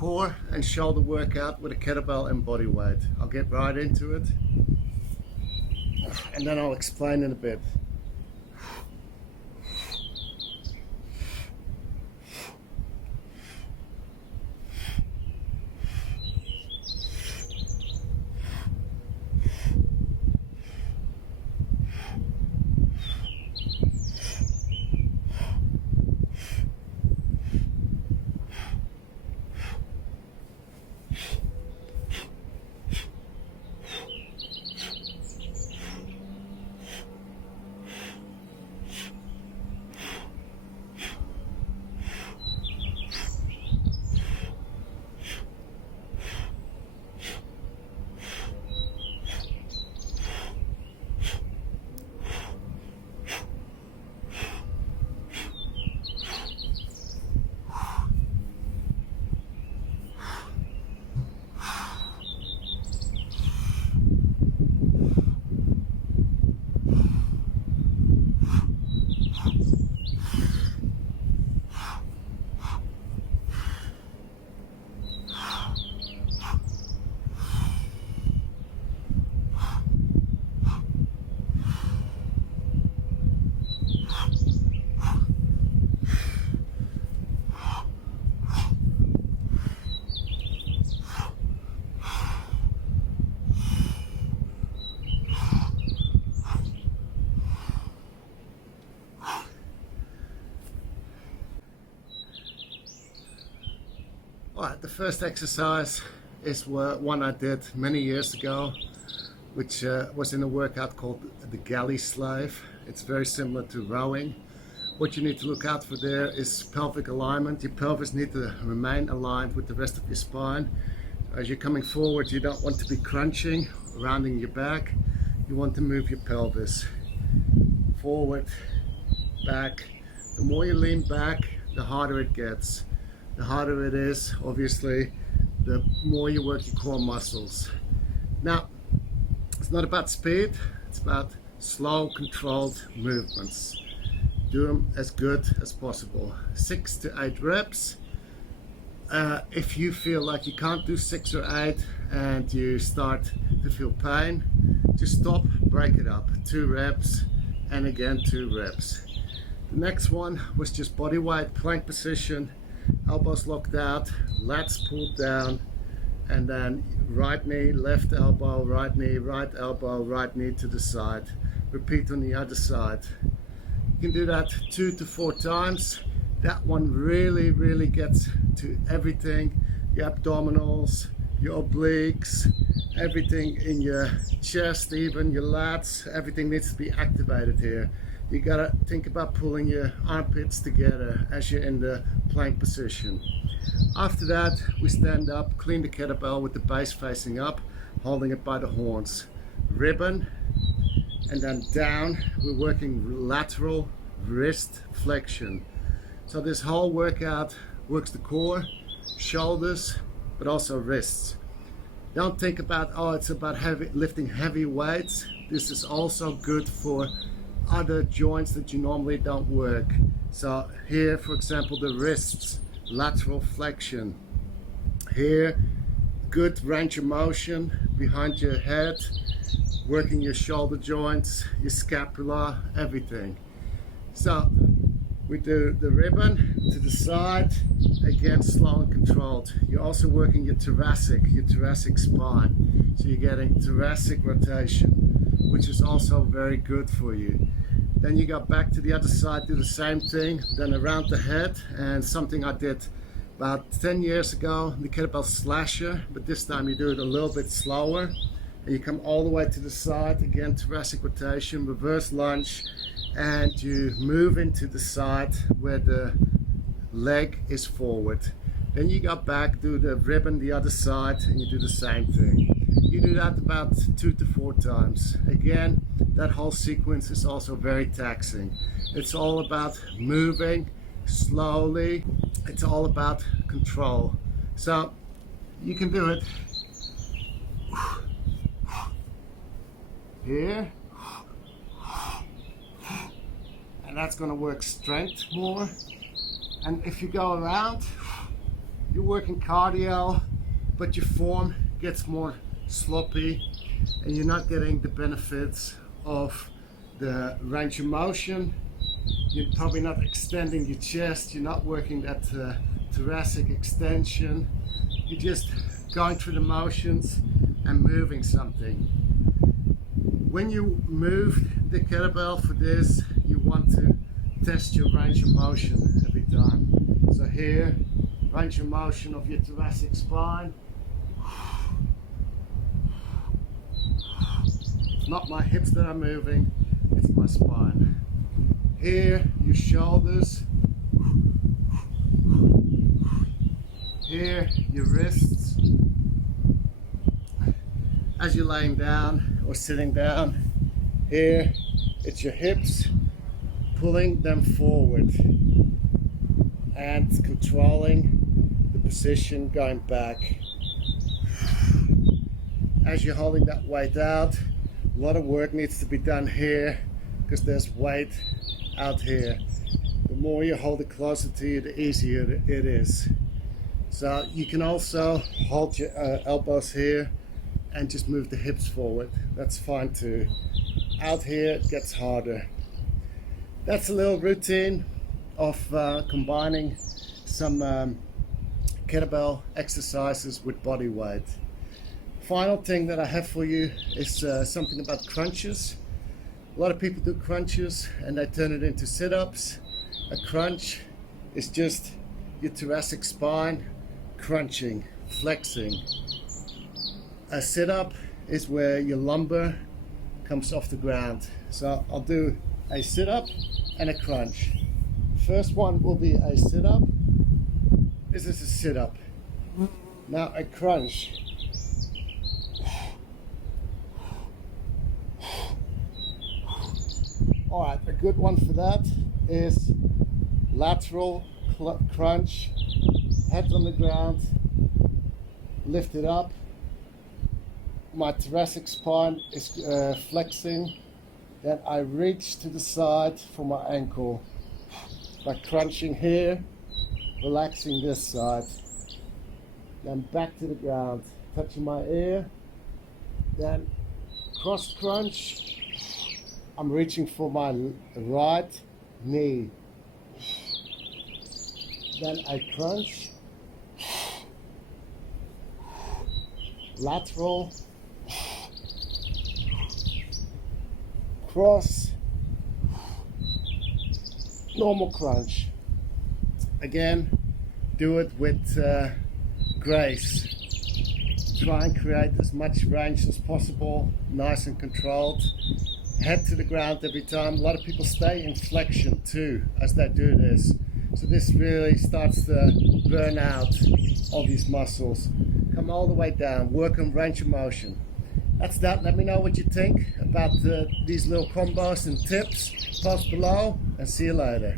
core and shoulder workout with a kettlebell and body weight. I'll get right into it and then I'll explain in a bit. Alright, the first exercise is one I did many years ago, which was in a workout called the galley slave. It's very similar to rowing. What you need to look out for there is pelvic alignment. Your pelvis needs to remain aligned with the rest of your spine. As you're coming forward, you don't want to be crunching, rounding your back. You want to move your pelvis forward, back. The more you lean back, the harder it gets. The harder it is, obviously, the more you work your core muscles. Now, it's not about speed, it's about slow, controlled movements. Do them as good as possible. 6 to 8 reps. If you feel like you can't do 6 or 8 and you start to feel pain, just stop, break it up. 2 reps and again 2 reps. The next one was just body weight, plank position. Elbows locked out, lats pulled down, and then right knee, left elbow, right knee, right elbow, right knee to the side. Repeat on the other side. You can do that 2 to 4 times. That one really gets to everything. Your abdominals, your obliques, everything in your chest, even your lats, everything needs to be activated here. You gotta think about pulling your armpits together as you're in the plank position. After that, we stand up, clean the kettlebell with the base facing up, holding it by the horns. Ribbon, and then down, we're working lateral wrist flexion. So this whole workout works the core, shoulders, but also wrists. Don't think about, oh, it's about lifting heavy weights. This is also good for other joints that you normally don't work. So here, for example, the wrists, lateral flexion. Here, good range of motion behind your head, working your shoulder joints, your scapula, everything. So we do the ribbon to the side, again slow and controlled. You're also working your thoracic spine. So you're getting thoracic rotation, which is also very good for you. Then you go back to the other side, do the same thing, then around the head, and something I did about 10 years ago, the kettlebell slasher, but this time you do it a little bit slower. And you come all the way to the side, again thoracic rotation, reverse lunge, and you move into the side where the leg is forward. Then you go back, do the ribbon the other side, and you do the same thing. You do that about 2 to 4 times. Again, that whole sequence is also very taxing. It's all about moving slowly. It's all about control. So you can do it here, and that's going to work strength more. And if you go around, you're working cardio, but your form gets more sloppy and you're not getting the benefits of the range of motion. You're probably not extending your chest, you're not working that thoracic extension. You're just going through the motions and moving something. When you move the kettlebell for this, you want to test your range of motion every time. So here, range of motion of your thoracic spine. It's not my hips that are moving, it's my spine. Here, your shoulders. Here, your wrists. As you're laying down or sitting down, here, it's your hips, pulling them forward and controlling the position going back. As you're holding that weight out, a lot of work needs to be done here because there's weight out here. The more you hold it closer to you, the easier it is. So you can also hold your elbows here and just move the hips forward. That's fine too. Out here it gets harder. That's a little routine of combining some kettlebell exercises with body weight. Final thing that I have for you is something about crunches. A lot of people do crunches and they turn it into sit-ups. A crunch is just your thoracic spine crunching, flexing. A sit-up is where your lumbar comes off the ground. So I'll do a sit-up and a crunch. First one will be a sit-up. This is a sit-up. Now a crunch. Alright, a good one for that is lateral crunch, head on the ground, lift it up. My thoracic spine is flexing. Then I reach to the side for my ankle by crunching here, relaxing this side. Then back to the ground, touching my ear. Then cross crunch. I'm reaching for my right knee. Then I crunch. Lateral. Cross. Normal crunch. Again, do it with grace. Try and create as much range as possible, nice and controlled. Head to the ground every time. A lot of people stay in flexion too as they do this. So this really starts to burn out all these muscles. Come all the way down, work on range of motion. That's that. Let me know what you think about these little combos and tips. Post below and see you later.